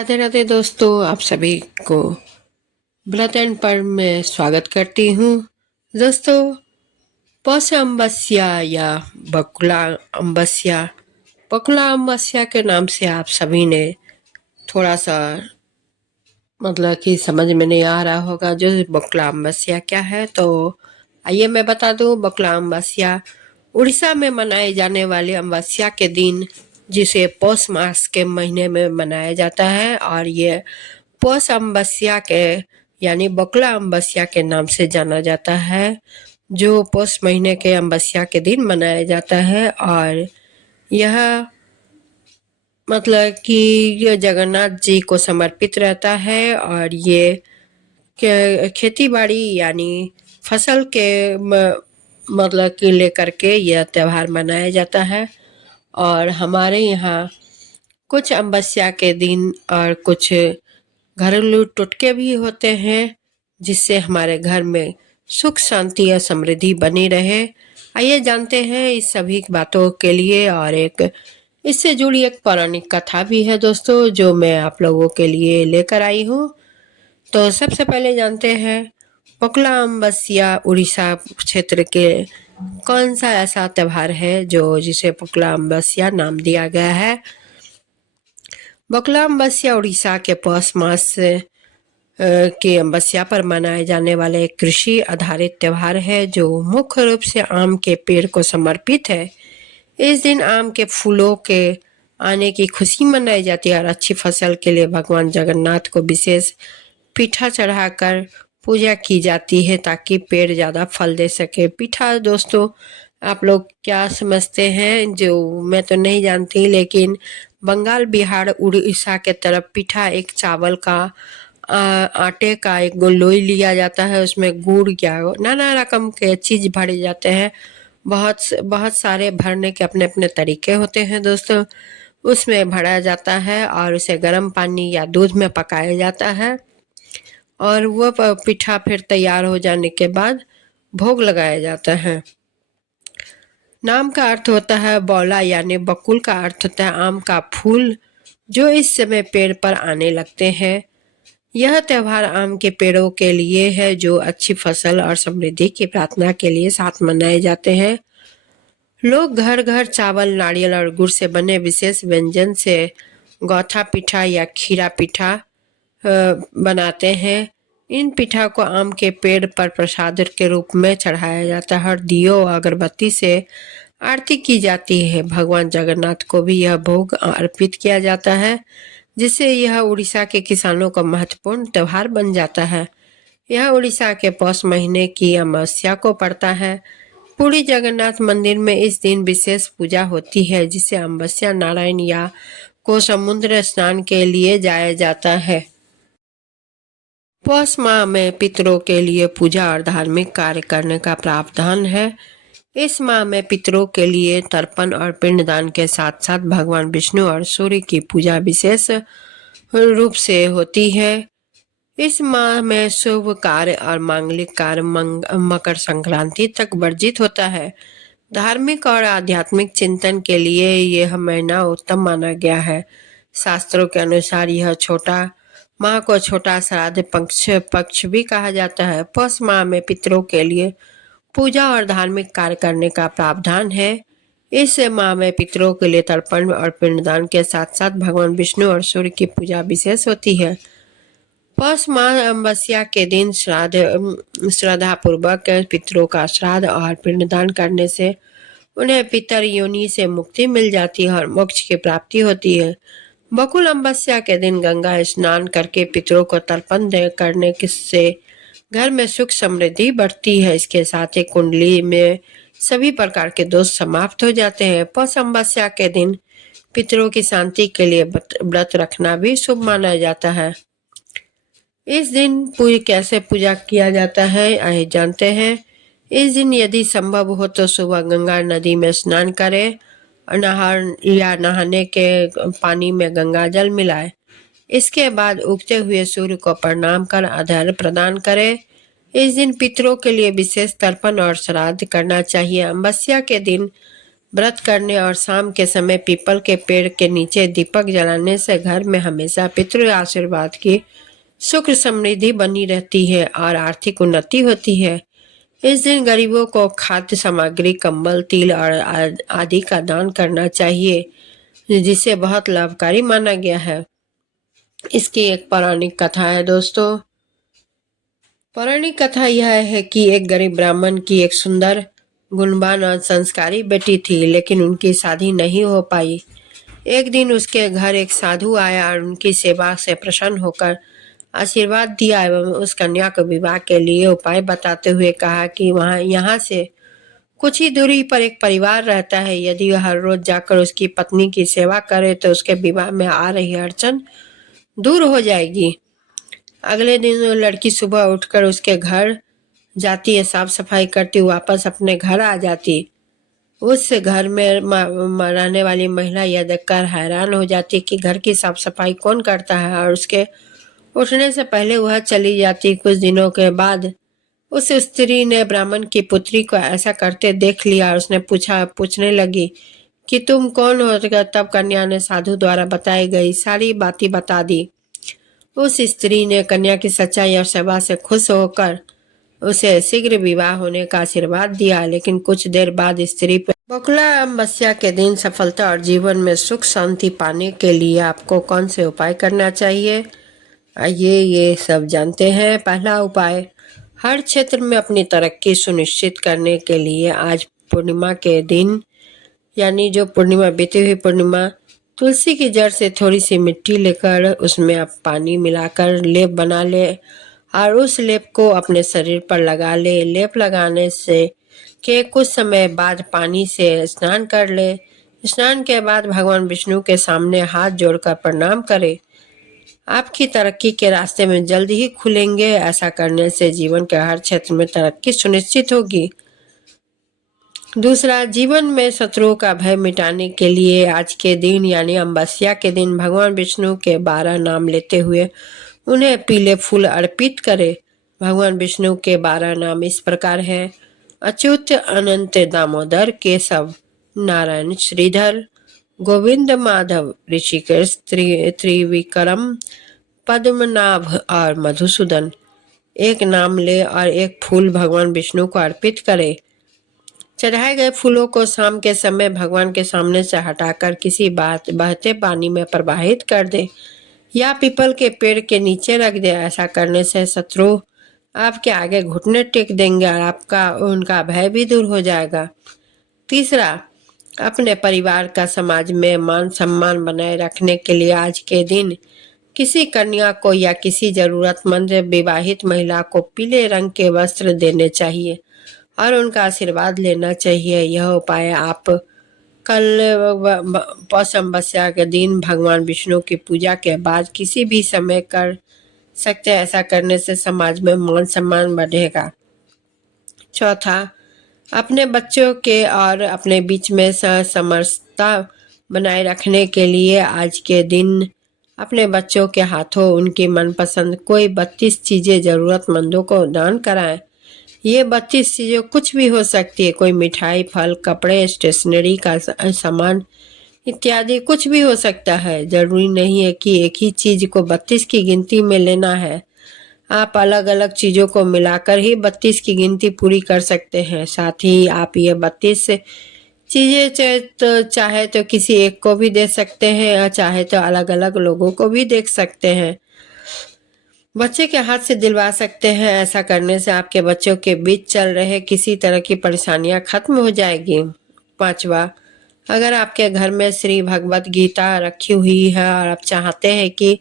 राधे राधे दोस्तों, आप सभी को ब्रत एंड पर्व में स्वागत करती हूँ। दोस्तों, पौष अमावस्या या बकुला अमावस्या के नाम से आप सभी ने थोड़ा सा मतलब कि समझ में नहीं आ रहा होगा जो बकुला अमावस्या क्या है। तो आइए मैं बता दूं, बकुला अमावस्या उड़ीसा में मनाए जाने वाले अमावस्या के दिन जिसे पौष मास के महीने में मनाया जाता है, और ये पौष अमावस्या के यानी बकुला अमावस्या के नाम से जाना जाता है, जो पौष महीने के अमावस्या के दिन मनाया जाता है। और यह मतलब कि ये जगन्नाथ जी को समर्पित रहता है, और ये खेती बाड़ी यानी फसल के मतलब कि लेकर के यह त्यौहार मनाया जाता है। और हमारे यहाँ कुछ अमावस्या के दिन और कुछ घरेलू टोटके भी होते हैं, जिससे हमारे घर में सुख शांति और समृद्धि बनी रहे। आइए जानते हैं इस सभी बातों के लिए, और एक इससे जुड़ी एक पौराणिक कथा भी है दोस्तों, जो मैं आप लोगों के लिए लेकर आई हूँ। तो सबसे पहले जानते हैं बकुला अमावस्या उड़ीसा क्षेत्र के कौन सा ऐसा त्योहार है जो जिसे बकुला अमावस्या नाम दिया गया है। बकुला अमावस्या उड़ीसा के पौष मास के अमावस्या पर मनाए जाने वाले एक कृषि आधारित त्योहार है, जो मुख्य रूप से आम के पेड़ को समर्पित है। इस दिन आम के फूलों के आने की खुशी मनाई जाती है, और अच्छी फसल के लिए भगवान जगन्नाथ को विशेष पीठा चढ़ाकर पूजा की जाती है, ताकि पेड़ ज़्यादा फल दे सके। पीठा दोस्तों, आप लोग क्या समझते हैं, जो मैं तो नहीं जानती, लेकिन बंगाल, बिहार, उड़ीसा के तरफ पीठा एक चावल का आटे का एक लोई लिया जाता है, उसमें गुड़ या नाना रकम के चीज भरे जाते हैं। बहुत बहुत सारे भरने के अपने अपने तरीके होते हैं दोस्तों। उसमें भरा जाता है और उसे गर्म पानी या दूध में पकाया जाता है, और वह पिठा फिर तैयार हो जाने के बाद भोग लगाया जाता है। नाम का अर्थ होता है बौला, यानी बकुल का अर्थ होता है आम का फूल, जो इस समय पेड़ पर आने लगते हैं। यह त्योहार आम के पेड़ों के लिए है, जो अच्छी फसल और समृद्धि की प्रार्थना के लिए साथ मनाए जाते हैं। लोग घर घर चावल, नारियल और गुड़ से बने विशेष व्यंजन से गौथा पिठा या खीरा पिठा बनाते हैं। इन पिठा को आम के पेड़ पर प्रसाद के रूप में चढ़ाया जाता है, और दियो अगरबत्ती से आरती की जाती है। भगवान जगन्नाथ को भी यह भोग अर्पित किया जाता है, जिससे यह उड़ीसा के किसानों का महत्वपूर्ण त्योहार बन जाता है। यह उड़ीसा के पौष महीने की अमावस्या को पड़ता है। पुरी जगन्नाथ मंदिर में इस दिन विशेष पूजा होती है, जिसे अमावस्या नारायण या को समुद्र स्नान के लिए जाया जाता है। पौष माह में पितरों के लिए पूजा और धार्मिक कार्य करने का प्रावधान है। इस माह में पितरों के लिए तर्पण और पिंडदान के साथ साथ भगवान विष्णु और सूर्य की पूजा विशेष रूप से होती है। इस माह में शुभ कार्य और मांगलिक कार्य मकर संक्रांति तक वर्जित होता है। धार्मिक और आध्यात्मिक चिंतन के लिए यह महीना उत्तम माना गया है। शास्त्रों के अनुसार यह छोटा माह को छोटा श्राद्ध पक्ष भी कहा जाता है। पौष माह में पितरों के लिए पूजा और धार्मिक कार्य करने का प्रावधान है। इस माह में पितरों के लिए तर्पण और पिंडदान के साथ साथ भगवान विष्णु और सूर्य की पूजा विशेष होती है। पौष माह अमावस्या के दिन श्रद्धा पूर्वक पितरों का श्राद्ध और पिंडदान करने से उन्हें पितर योनि से मुक्ति मिल जाती है और मोक्ष की प्राप्ति होती है। बकुल अमावस्या के दिन गंगा स्नान करके पितरों को तर्पण करने से घर में सुख समृद्धि बढ़ती है। इसके साथ ही कुंडली में सभी प्रकार के दोष समाप्त हो जाते हैं। पौष अमावस्या के दिन पितरों की शांति के लिए व्रत रखना भी शुभ माना जाता है। इस दिन कैसे पूजा किया जाता है आइए जानते हैं। इस दिन यदि संभव हो तो सुबह गंगा नदी में स्नान करें और नहाने के पानी में गंगा जल मिलाए। इसके बाद उगते हुए सूर्य को प्रणाम कर अर्घ्य प्रदान करें। इस दिन पितरों के लिए विशेष तर्पण और श्राद्ध करना चाहिए। अमावस्या के दिन व्रत करने और शाम के समय पीपल के पेड़ के नीचे दीपक जलाने से घर में हमेशा पितृ आशीर्वाद की सुख समृद्धि बनी रहती है और आर्थिक उन्नति होती है। इस दिन गरीबों को खाद्य सामग्री, कंबल, तिल और आदि का दान करना चाहिए, जिसे बहुत लाभकारी माना गया है। इसकी एक पौराणिक कथा है दोस्तों। पौराणिक कथा यह है कि एक गरीब ब्राह्मण की एक सुंदर, गुणवान और संस्कारी बेटी थी, लेकिन उनकी शादी नहीं हो पाई। एक दिन उसके घर एक साधु आया और उनकी सेवा से प्रसन्न होकर आशीर्वाद दिया एवं उस कन्या को विवाह के लिए उपाय बताते हुए कहा कि यहाँ से कुछ ही दूरी पर एक परिवार रहता है। यदि वह हर रोज जाकर उसकी पत्नी की सेवा करे तो उसके विवाह में आ रही अड़चन दूर हो जाएगी। अगले दिन वो लड़की सुबह उठकर उसके घर जाती है, साफ सफाई करती, वापस अपने घर आ जाती। उस घर में रहने वाली महिला यह देखकर हैरान हो जाती कि घर की साफ सफाई कौन करता है, और उसके उठने से पहले वह चली जाती। कुछ दिनों के बाद उस स्त्री ने ब्राह्मण की पुत्री को ऐसा करते देख लिया और उसने पूछने लगी कि तुम कौन हो। तब कन्या ने साधु द्वारा बताई गई सारी बातें बता दी। उस स्त्री ने कन्या की सच्चाई और सेवा से खुश होकर उसे शीघ्र विवाह होने का आशीर्वाद दिया। लेकिन कुछ देर बाद स्त्री पर बकुला अमावस्या के दिन सफलता और जीवन में सुख शांति पाने के लिए आपको कौन से उपाय करना चाहिए, आइए ये सब जानते हैं। पहला उपाय, हर क्षेत्र में अपनी तरक्की सुनिश्चित करने के लिए आज पूर्णिमा के दिन, यानी जो पूर्णिमा बीती हुई पूर्णिमा, तुलसी की जड़ से थोड़ी सी मिट्टी लेकर उसमें आप पानी मिलाकर लेप बना ले और उस लेप को अपने शरीर पर लगा ले। लेप लगाने से के कुछ समय बाद पानी से स्नान कर ले। स्नान के बाद भगवान विष्णु के सामने हाथ जोड़कर प्रणाम करें। आपकी तरक्की के रास्ते में जल्द ही खुलेंगे। ऐसा करने से जीवन के हर क्षेत्र में तरक्की सुनिश्चित होगी। दूसरा, जीवन में शत्रुओं का भय मिटाने के लिए आज के दिन यानी अमावस्या के दिन भगवान विष्णु के 12 नाम लेते हुए उन्हें पीले फूल अर्पित करें। भगवान विष्णु के 12 नाम इस प्रकार हैं: अच्युत, अनंत, दामोदर, केशव, नारायण, श्रीधर, गोविंद, माधव, ऋषिकेश, त्रिविक्रम, पद्मनाभ और मधुसूदन। एक नाम ले और एक फूल भगवान विष्णु को अर्पित करें। चढ़ाए गए फूलों को शाम के समय भगवान के सामने से हटाकर किसी बहते पानी में प्रवाहित कर दे या पीपल के पेड़ के नीचे रख दे। ऐसा करने से शत्रु आपके आगे घुटने टेक देंगे और आपका उनका भय भी दूर हो जाएगा। तीसरा, अपने परिवार का समाज में मान सम्मान बनाए रखने के लिए आज के दिन किसी कन्या को या किसी जरूरतमंद विवाहित महिला को पीले रंग के वस्त्र देने चाहिए और उनका आशीर्वाद लेना चाहिए। यह उपाय आप कल पौष अमावस्या के दिन भगवान विष्णु की पूजा के बाद किसी भी समय कर सकते हैं। ऐसा करने से समाज में मान सम्मान बढ़ेगा। चौथा, अपने बच्चों के और अपने बीच में समरसता बनाए रखने के लिए आज के दिन अपने बच्चों के हाथों उनकी मनपसंद कोई 32 चीजें जरूरतमंदों को दान कराएं। ये 32 चीजें कुछ भी हो सकती है, कोई मिठाई, फल, कपड़े, स्टेशनरी का सामान इत्यादि कुछ भी हो सकता है। जरूरी नहीं है कि एक ही चीज को 32 की गिनती में लेना है। आप अलग अलग चीजों को मिलाकर ही 32 की गिनती पूरी कर सकते हैं। साथ ही आप ये 32 चीजें चाहे तो किसी एक को भी दे सकते हैं या चाहे तो अलग अलग लोगों को भी दे सकते हैं, बच्चे के हाथ से दिलवा सकते हैं। ऐसा करने से आपके बच्चों के बीच चल रहे किसी तरह की परेशानियां खत्म हो जाएगी। पांचवा, अगर आपके घर में श्री भगवत गीता रखी हुई है और आप चाहते हैं कि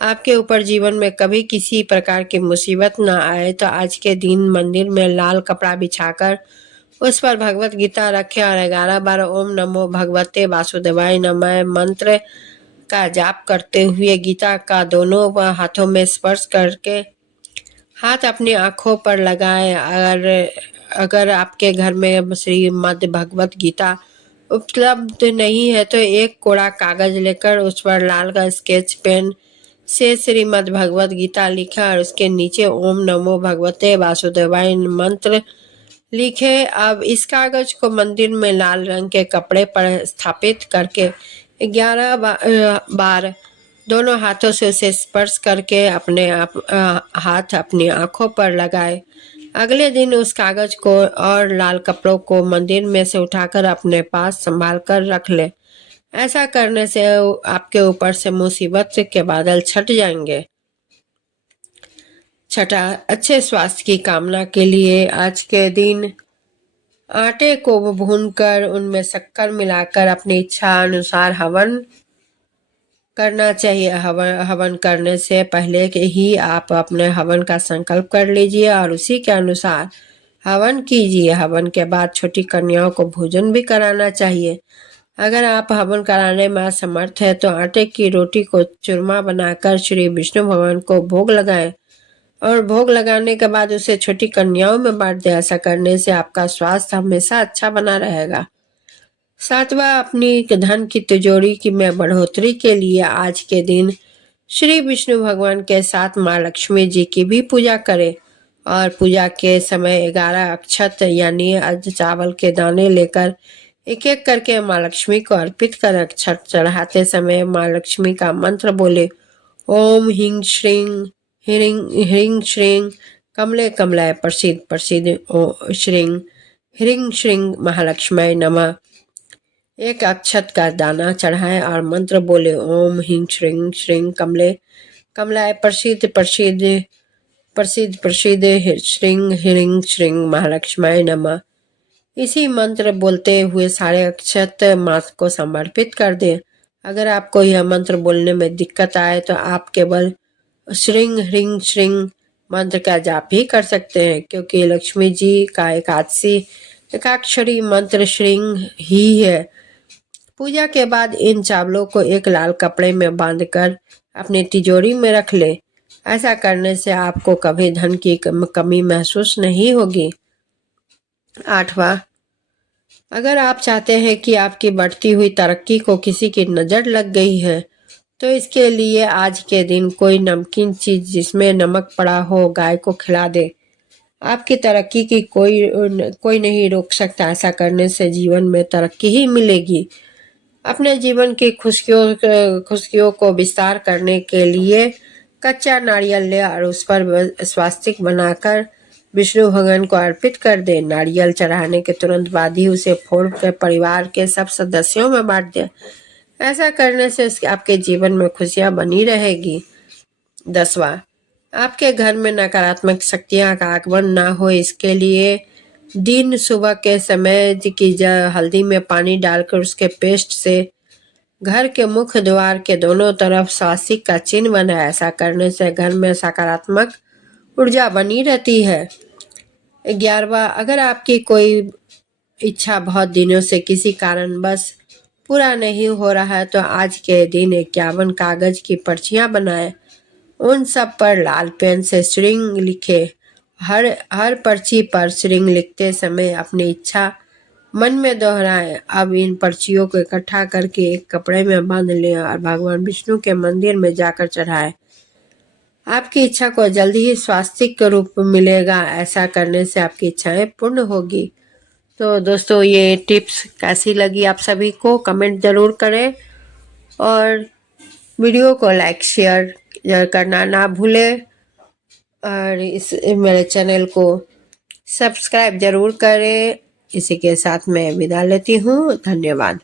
आपके ऊपर जीवन में कभी किसी प्रकार की मुसीबत ना आए तो आज के दिन मंदिर में लाल कपड़ा बिछाकर उस पर भगवत गीता रखें और 11 बार ओम नमो भगवते वासुदेवाय नमः मंत्र का जाप करते हुए गीता का दोनों हाथों में स्पर्श करके हाथ अपनी आंखों पर लगाएं। अगर आपके घर में श्रीमद् भगवत गीता उपलब्ध नहीं है तो एक कोरा कागज लेकर उस पर लाल का स्केच पेन से श्रीमद् भगवत गीता लिखा और उसके नीचे ओम नमो भगवते वासुदेवाय मंत्र लिखे। अब इस कागज को मंदिर में लाल रंग के कपड़े पर स्थापित करके 11 बार दोनों हाथों से उसे स्पर्श करके अपने हाथ अपनी आंखों पर लगाए। अगले दिन उस कागज को और लाल कपड़ों को मंदिर में से उठाकर अपने पास संभाल कर रख ले। ऐसा करने से आपके ऊपर से मुसीबत के बादल छट जाएंगे। छठा, अच्छे स्वास्थ्य की कामना के लिए आज के दिन आटे को भूनकर उनमें शक्कर मिलाकर अपनी इच्छा अनुसार हवन करना चाहिए। हवन करने से पहले के ही आप अपने हवन का संकल्प कर लीजिए और उसी के अनुसार हवन कीजिए। हवन के बाद छोटी कन्याओं को भोजन भी कराना चाहिए। अगर आप हवन कराने में असमर्थ है तो आटे की रोटी को चूरमा बनाकर श्री विष्णु भगवान को भोग लगाएं और भोग लगाने के बाद उसे छोटी कन्याओं में बांट दें। ऐसा करने से आपका स्वास्थ्य हमेशा अच्छा बना रहेगा। सातवां, अपनी धन की तिजोरी की में बढ़ोतरी के लिए आज के दिन श्री विष्णु भगवान के साथ माँ लक्ष्मी जी की भी पूजा करें और पूजा के समय 11 अक्षत यानी अर्ध चावल के दाने लेकर एक एक करके माँ लक्ष्मी को अर्पित कर अक्षत चढ़ाते समय माँ लक्ष्मी का मंत्र बोले। ओम ह्रीं श्रीं ह्रीं श्रीं कमले कमलाय प्रसिद्ध प्रसिद्ध श्रीं ह्रीं श्रीं महालक्ष्मी नमः। एक अक्षत का दाना चढ़ाए और मंत्र बोले। ओम ह्रीं श्रीं श्रीं कमले कमलाय प्रसिद्ध प्रसिद्ध प्रसिद्ध प्रसिद्ध श्रीं ह्रीं श्रीं महालक्ष्मी नमः। इसी मंत्र बोलते हुए सारे अक्षत माँ को समर्पित कर दें। अगर आपको यह मंत्र बोलने में दिक्कत आए तो आप केवल श्रीं ह्रीं श्रीं मंत्र का जाप भी कर सकते हैं, क्योंकि लक्ष्मी जी का एकाक्षरी मंत्र श्रीं ही है। पूजा के बाद इन चावलों को एक लाल कपड़े में बांधकर अपनी तिजोरी में रख ले। ऐसा करने से आपको कभी धन की कमी महसूस नहीं होगी। आठवां, अगर आप चाहते हैं कि आपकी बढ़ती हुई तरक्की को किसी की नज़र लग गई है तो इसके लिए आज के दिन कोई नमकीन चीज जिसमें नमक पड़ा हो गाय को खिला दे। आपकी तरक्की की कोई नहीं रोक सकता। ऐसा करने से जीवन में तरक्की ही मिलेगी। अपने जीवन की खुशियों को विस्तार करने के लिए कच्चा नारियल ले और उस पर स्वास्तिक बनाकर विष्णु भगवान को अर्पित कर दे। नारियल चढ़ाने के तुरंत बाद ही उसे फोड़ कर परिवार के सब सदस्यों में बांट दे। ऐसा करने से आपके जीवन में खुशियां बनी रहेगी। 10वां, आपके घर में नकारात्मक शक्तियां का आगमन ना हो इसके लिए दिन सुबह के समय की हल्दी में पानी डालकर उसके पेस्ट से घर के मुख्य द्वार के दोनों तरफ स्वास्तिक का चिन्ह बनाए। ऐसा करने से घर में सकारात्मक ऊर्जा बनी रहती है। 11वां, अगर आपकी कोई इच्छा बहुत दिनों से किसी कारण बस पूरा नहीं हो रहा है तो आज के दिन 51 कागज की पर्चियां बनाए। उन सब पर लाल पेन से श्रीं लिखे। हर पर्ची पर श्रीं लिखते समय अपनी इच्छा मन में दोहराएं। अब इन पर्चियों को इकट्ठा करके एक कपड़े में बांध लें और भगवान विष्णु के मंदिर में जाकर चढ़ाएं। आपकी इच्छा को जल्दी ही स्वास्तिक रूप मिलेगा। ऐसा करने से आपकी इच्छाएं पूर्ण होगी। तो दोस्तों, ये टिप्स कैसी लगी आप सभी को कमेंट ज़रूर करें और वीडियो को लाइक शेयर करना ना भूलें और इस मेरे चैनल को सब्सक्राइब ज़रूर करें। इसी के साथ मैं विदा लेती हूँ। धन्यवाद।